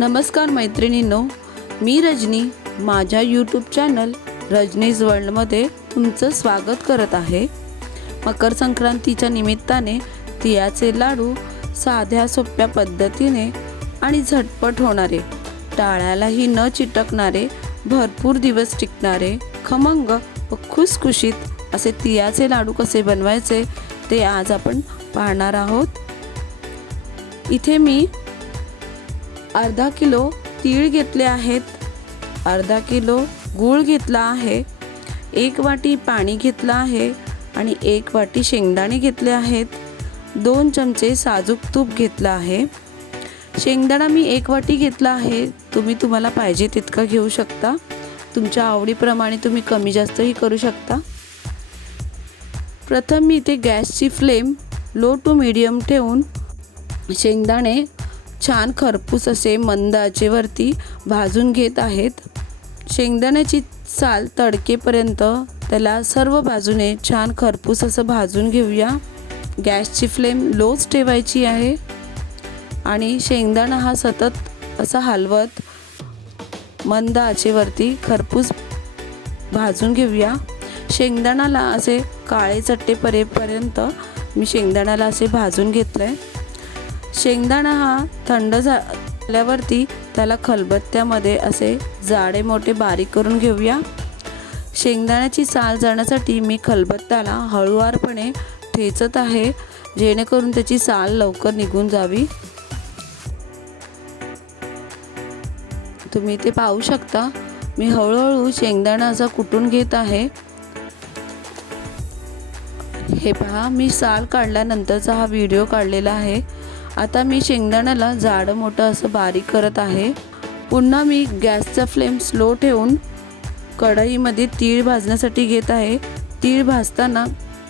नमस्कार मैत्रिणींनो, मी रजनी माझ्या यूट्यूब चॅनल रजनीज वर्ल्डमध्ये तुमचं स्वागत करत आहे। मकर संक्रांतीच्या निमित्ताने तिळाचे लाडू साध्या सोप्या पद्धतीने आणि झटपट होणारे, टाळ्यालाही न चिटकणारे, भरपूर दिवस टिकणारे, खमंग व खुसखुशीत असे तिळाचे लाडू कसे बनवायचे ते आज आपण पाहणार आहोत। इथे मी अर्धा किलो तीळ घेतले आहेत, अर्धा किलो गूळ घेतला आहे, 1 वाटी पाणी घेतलं आहे आणि 1 वाटी शेंगदाणे घेतले आहेत, 2 चमचे साजूक तूप घेतलं आहे। शेंगदाणा मी 1 वाटी घेतला आहे, तुम्हाला पाहिजे तितका घेऊ शकता, तुमच्या आवडीप्रमाणे तुम्ही कमी जास्तही करू शकता। प्रथम मी इथे गॅसची फ्लेम लो टू मीडियम ठेवून शेंगदाणे छान खरपूस असे मंद आचेवरती भाजून घेत आहेत। शेंगदाण्याची साल तडकेपर्यंत त्याला सर्व बाजूने छान खरपूस असं भाजून घेऊया। गॅसची फ्लेम लोच ठेवायची आहे आणि शेंगदाणा हा सतत असा हलवत मंद आचेवरती खरपूस भाजून घेऊया। शेंगदाण्याला असे काळे चट्टे पडेपर्यंत मी शेंगदाण्याला असे भाजून घेतलंय। शेंगदाणा हा थंड झाल्यावरती त्याला खलबत्त्यामध्ये असे जाडे मोठे बारीक करून घेऊया। शेंगदाण्याची साल जाण्यासाठी मी खलबत्त्याला हळूवारपणे ठेचत आहे, जेणेकरून त्याची साल लवकर निघून जावी। तुम्ही ते पाहू शकता, मी हळूहळू शेंगदाणा असा कुटून घेत आहे। हे पहा, मी साल काढल्यानंतरचा हा व्हिडिओ काढलेला आहे। आता मी शेंगदाण्याला जाडं मोठं असं बारीक करत आहे। पुन्हा मी गॅसचा फ्लेम स्लो ठेवून कढईमध्ये तीळ भाजण्यासाठी घेत आहे। तीळ भाजताना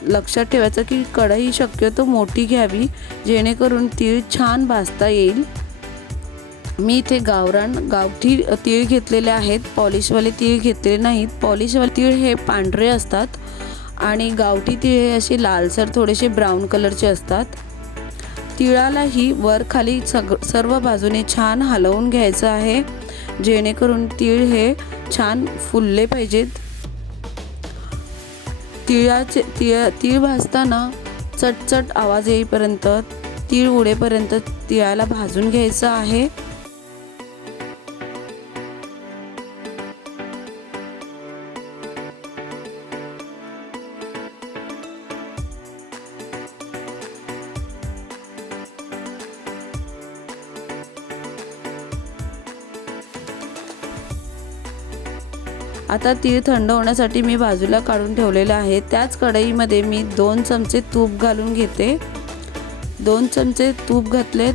लक्षात ठेवायचं की कढई शक्यतो मोठी घ्यावी, जेणेकरून तीळ छान भाजता येईल। मी इथे गावठी तीळ घेतलेले आहेत, पॉलिशवाले तीळ घेतलेले नाहीत। पॉलिशवाले तीळ हे पांढरे असतात आणि गावठी तीळ हे असे लालसर थोडेसे ब्राऊन कलरचे असतात। तिळालाही वर खाली सर्व बाजूने छान हलवून घ्यायचं आहे, जेणेकरून तीळ हे छान फुलले पाहिजेत। तीळ भाजताना चटचट आवाज येईपर्यंत, तीळ उडेपर्यंत तिळाला भाजून घ्यायचं आहे। आता तीळ थंड होण्यासाठी मी बाजूला काढून ठेवलेले आहे। त्याच कढईमध्ये मी 2 चमचे तूप घालून घेते। 2 चमचे तूप घातलेत,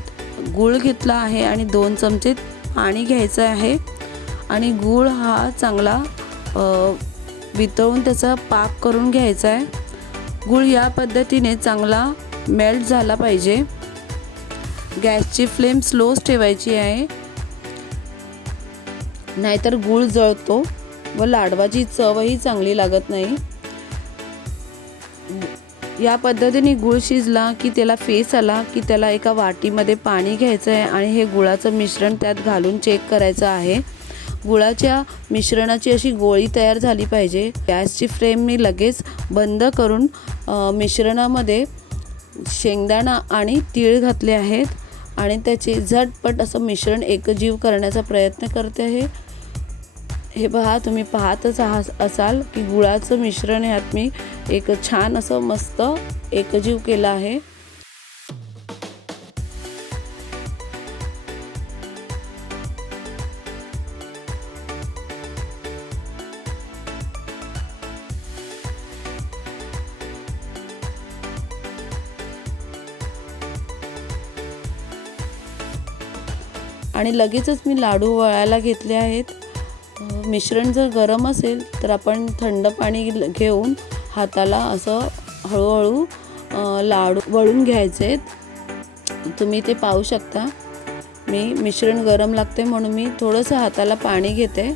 गूळ घेतला आहे आणि 2 चमचे पाणी घ्यायचं आहे आणि गूळ हा चांगला वितळून त्याचा पाक करून घ्यायचा आहे। गूळ या पद्धतीने चांगला मेल्ट झाला पाहिजे। गॅसची फ्लेम स्लोच ठेवायची आहे, नाहीतर गूळ जळतो व लाडवाची चवही चांगली लागत नाही। या पद्धतीने गूळ शिजला की त्याला फेस आला की त्याला एका वाटीमध्ये पाणी घ्यायचं आहे आणि हे गुळाचं मिश्रण त्यात घालून चेक करायचं आहे। गुळाच्या मिश्रणाची अशी गोळी तयार झाली पाहिजे। गॅसची फ्लेम मी लगेच बंद करून मिश्रणामध्ये शेंगदाणा आणि तीळ घातले आहेत आणि त्याचे झटपट असं मिश्रण एकजीव करण्याचा प्रयत्न करते आहे। हे पहा, तुम्ही पाहतच असाल की गुळाचं मिश्रण यात मी एक छान असं मस्त एकजीव केलं आहे। आणि लगेचच मी लाडू वळायला घेतले आहेत। मिश्रण जर गरम असेल तर आपण थंड पाणी घेऊन हाताला असं हळूहळू लाडू वळून घ्यायचे। तुम्ही ते पाहू शकता, मी मिश्रण गरम लागते म्हणून मी थोडंसं हाताला पाणी घेते।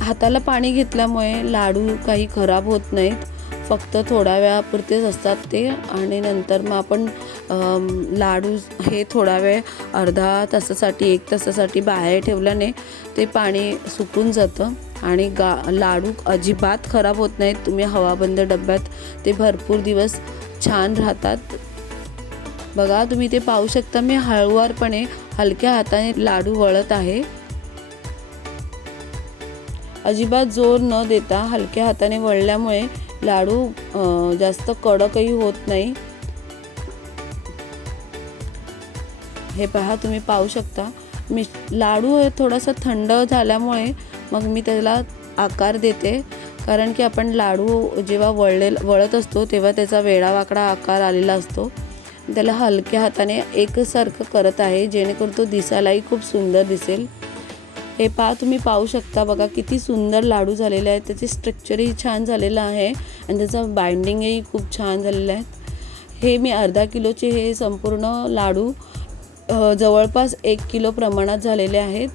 हाताला पाणी घेतल्यामुळे लाडू काही खराब होत नाहीत, फक्त थोड्या वेळापुरतेच असतात ते आणि नंतर मग आपण लाडू हे थोडा वेळ अर्धा तासासाठी 1 तासासाठी बाहेर ठेवल्याने ते पाणी सुकून जातं आणि लाडू अजिबात खराब होत नाहीत. तुम्ही हवाबंद डब्यात ते भरपूर दिवस छान राहतात. बघा तुम्ही ते पाहू शकता, मी हळूवारपणे हलक्या हाताने लाडू वळत आहे. अजिबात जोर न देता हलक्या हाताने वळल्यामुळे लाडू जास्त कडकही होत नाही. हे पहा, तुम्ही पाहू शकता. लाडू थोडासा थंड झाल्यामुळे मग मी त्याला आकार देते, कारण की आपण लाडू जेव्हा वळत असतो तेव्हा त्याचा वेडावाकडा आकार आलेला असतो. त्याला हलक्या हाताने एकसारखं करत आहे, जेणेकरून तो दिसायलाही खूप सुंदर दिसेल. हे पहा, तुम्ही पाहू शकता. बघा किती सुंदर लाडू झालेले आहेत. त्याचे स्ट्रक्चरही छान झालेलं आहे आणि त्याचं बाइंडिंगही खूप छान झालेलं आहे. हे मी अर्धा किलोचे हे संपूर्ण लाडू जवळपास 1 किलो प्रमाणात झालेले आहेत.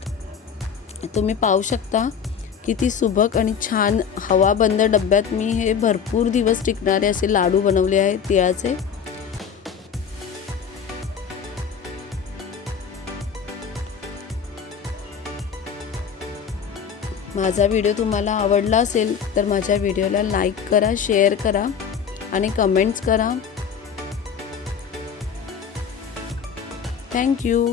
तुम्ही पाहू शकता किती सुबक आणि छान हवाबंद डब्यात मी हे भरपूर दिवस टिकणारे असे लाडू बनवले आहेत तिळाचे. माझा व्हिडिओ तुम्हाला आवडला असेल तर माझ्या व्हिडिओला लाईक करा, शेअर करा आणि कमेंट्स करा. Thank you.